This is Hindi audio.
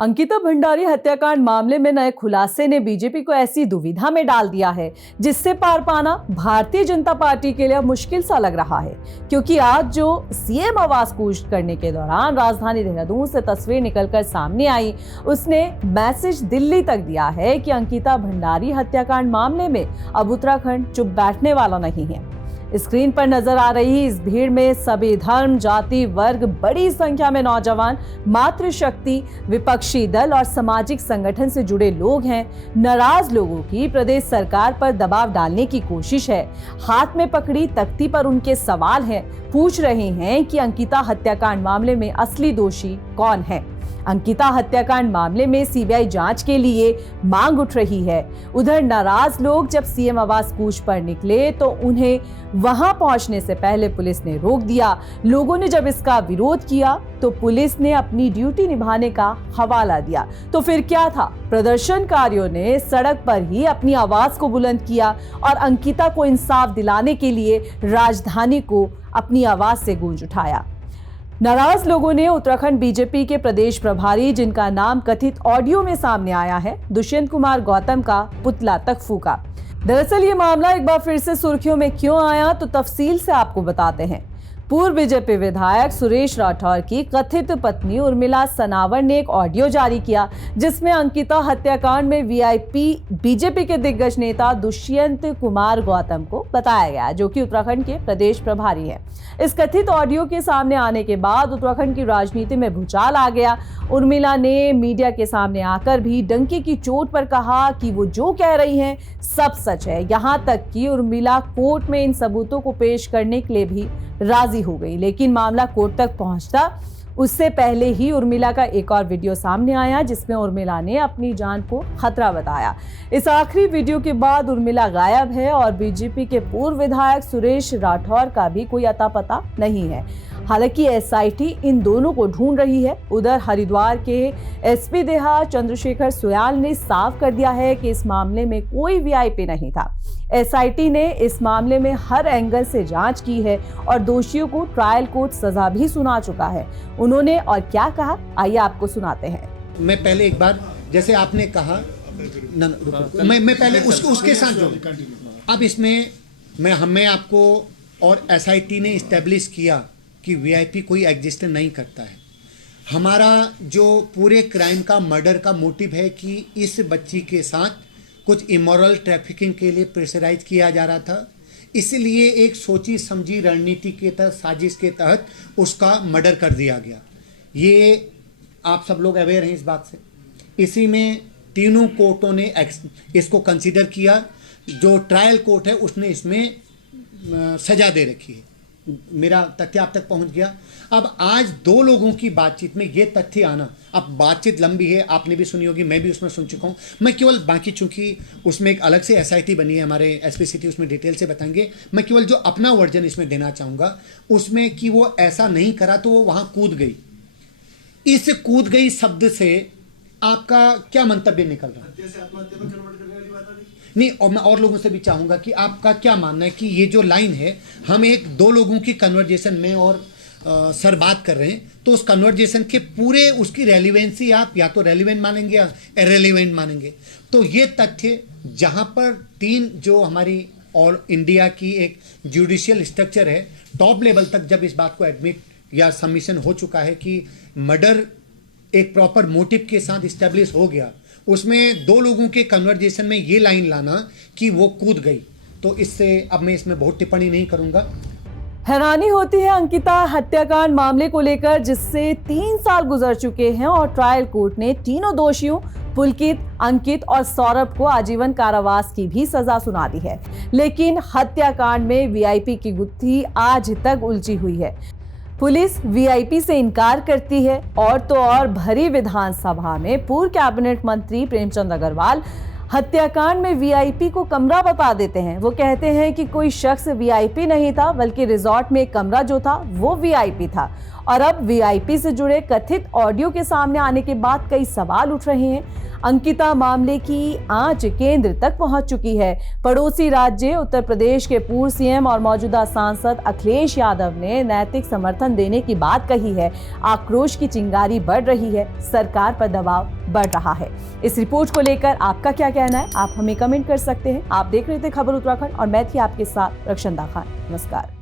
अंकिता भंडारी हत्याकांड मामले में नए खुलासे ने बीजेपी को ऐसी दुविधा में डाल दिया है जिससे पार पाना भारतीय जनता पार्टी के लिए मुश्किल सा लग रहा है। क्योंकि आज जो सीएम आवास कूच करने के दौरान राजधानी देहरादून से तस्वीर निकलकर सामने आई, उसने मैसेज दिल्ली तक दिया है कि अंकिता भंडारी हत्याकांड मामले में अब उत्तराखंड चुप बैठने वाला नहीं है। स्क्रीन पर नजर आ रही इस भीड़ में सभी धर्म, जाति, वर्ग, बड़ी संख्या में नौजवान, मातृशक्ति, विपक्षी दल और सामाजिक संगठन से जुड़े लोग हैं। नाराज लोगों की प्रदेश सरकार पर दबाव डालने की कोशिश है। हाथ में पकड़ी तख्ती पर उनके सवाल हैं, पूछ रहे हैं कि अंकिता हत्याकांड मामले में असली दोषी कौन है। अंकिता हत्याकांड मामले में सीबीआई जांच के लिए मांग उठ रही है। उधर नाराज लोग जब सीएम आवास कूच पर निकले तो उन्हें वहां पहुंचने से पहले पुलिस ने रोक दिया। लोगों ने जब इसका विरोध किया तो पुलिस ने अपनी ड्यूटी निभाने का हवाला दिया। तो फिर क्या था? प्रदर्शनकारियों ने सड़क पर ही अपनी आवाज को बुलंद किया और अंकिता को इंसाफ दिलाने के लिए राजधानी को अपनी आवाज से गूंज उठाया। नाराज लोगों ने उत्तराखंड बीजेपी के प्रदेश प्रभारी, जिनका नाम कथित ऑडियो में सामने आया है, दुष्यंत कुमार गौतम का पुतला तक फूका। दरअसल ये मामला एक बार फिर से सुर्खियों में क्यों आया, तो तफसील से आपको बताते हैं। पूर्व बीजेपी विधायक सुरेश राठौर की कथित पत्नी उर्मिला सनावर ने एक ऑडियो जारी किया जिसमें अंकिता हत्याकांड में वीआईपी बीजेपी के दिग्गज नेता दुष्यंत कुमार गौतम को बताया गया, जो कि उत्तराखंड के प्रदेश प्रभारी हैं। इस कथित ऑडियो के सामने आने के बाद उत्तराखंड की राजनीति में भूचाल आ गया। उर्मिला ने मीडिया के सामने आकर भी डंके की चोट पर कहा कि वो जो कह रही हैं सब सच है। यहां तक कि उर्मिला कोर्ट में इन सबूतों को पेश करने के लिए भी राजी हो गई। लेकिन मामला कोर्ट तक पहुंचता उससे पहले ही उर्मिला का एक और वीडियो सामने आया जिसमें उर्मिला ने अपनी जान को खतरा बताया। इस आखिरी वीडियो के बाद उर्मिला गायब है और बीजेपी के पूर्व विधायक सुरेश राठौर का भी कोई अता पता नहीं है। हालांकि एसआईटी इन दोनों को ढूंढ रही है। उधर हरिद्वार के एसपी देहात चंद्रशेखर सुयाल ने साफ कर दिया है कि इस मामले में कोई वीआईपी नहीं था। एसआईटी ने इस मामले में हर एंगल से जांच की है और दोषियों को ट्रायल कोर्ट सजा भी सुना चुका है। उन्होंने और क्या कहा, आइए आपको सुनाते हैं। मैं पहले एक बार, जैसे आपने कहा, मैं पहले उसके साथ जोड़। अब इसमें मैं आपको और एसआईटी ने इस्टेब्लिश किया कि वीआईपी कोई एग्जिस्ट नहीं करता है। हमारा जो पूरे क्राइम का, मर्डर का मोटिव है कि इस बच्ची के साथ कुछ इमोरल ट्रैफिकिंग के लिए प्रेशराइज किया जा रहा था, इसलिए एक सोची समझी रणनीति के तहत, साजिश के तहत उसका मर्डर कर दिया गया। ये आप सब लोग अवेयर हैं इस बात से। इसी में तीनों कोर्टों ने इसको कंसीडर किया। जो ट्रायल कोर्ट है उसने इसमें सजा दे रखी है। मेरा तथ्य आप तक पहुंच गया। अब आज दो लोगों की बातचीत में ये तथ्य आना, अब बातचीत लंबी है, आपने भी सुनी होगी, मैं भी उसमें सुन चुका हूं। मैं केवल बाकी, चूंकि उसमें एक अलग से एसआईटी बनी है, हमारे एसपी सिटी उसमें डिटेल से बताएंगे। मैं केवल जो अपना वर्जन इसमें देना चाहूंगा उसमें कि वो ऐसा नहीं करा तो वो वहां कूद गई। इस कूद गई शब्द से आपका क्या मंतव्य निकल रहा है? नहीं, और मैं और लोगों से भी चाहूंगा कि आपका क्या मानना है कि ये जो लाइन है, हम एक दो लोगों की कन्वर्जेशन में और सर बात कर रहे हैं, तो उस कन्वर्जेशन के पूरे उसकी रेलिवेंसी आप या तो रेलिवेंट मानेंगे या इररिलेवेंट मानेंगे। तो ये तथ्य जहां पर तीन जो हमारी और इंडिया की एक जुडिशियल स्ट्रक्चर है, टॉप लेवल तक जब इस बात को एडमिट या सबमिशन हो चुका है कि मर्डर एक प्रॉपर मोटिव के साथ इस्टेब्लिश हो गया, उसमें दो लोगों के कन्वर्जेशन में ये लाइन लाना कि वो कूद गई, तो इससे अब मैं इसमें बहुत टिप्पणी नहीं करूंगा। हैरानी होती है अंकिता हत्याकांड मामले को लेकर, जिससे 3 साल गुजर चुके हैं और ट्रायल कोर्ट ने तीनों दोषियों पुलकित, अंकित और सौरभ को आजीवन कारावास की भी सजा सुना दी है। लेकिन हत्याकांड में वीआईपी की गुत्थी आज तक उलझी हुई है। पुलिस वीआईपी से इनकार करती है और तो और भरी विधानसभा में पूर्व कैबिनेट मंत्री प्रेमचंद अग्रवाल हत्याकांड में वीआईपी को कमरा बता देते हैं। वो कहते हैं कि कोई शख्स वीआईपी नहीं था, बल्कि रिजॉर्ट में एक कमरा जो था वो वीआईपी था। और अब वीआईपी से जुड़े कथित ऑडियो के सामने आने के बाद कई सवाल उठ रहे हैं। अंकिता मामले की आंच केंद्र तक पहुंच चुकी है। पड़ोसी राज्य उत्तर प्रदेश के पूर्व सीएम और मौजूदा सांसद अखिलेश यादव ने नैतिक समर्थन देने की बात कही है। आक्रोश की चिंगारी बढ़ रही है, सरकार पर दबाव बढ़ रहा है। इस रिपोर्ट को लेकर आपका क्या कहना है, आप हमें कमेंट कर सकते हैं। आप देख रहे थे खबर उत्तराखंड और मैं थी आपके साथ रक्षंदा खान। नमस्कार।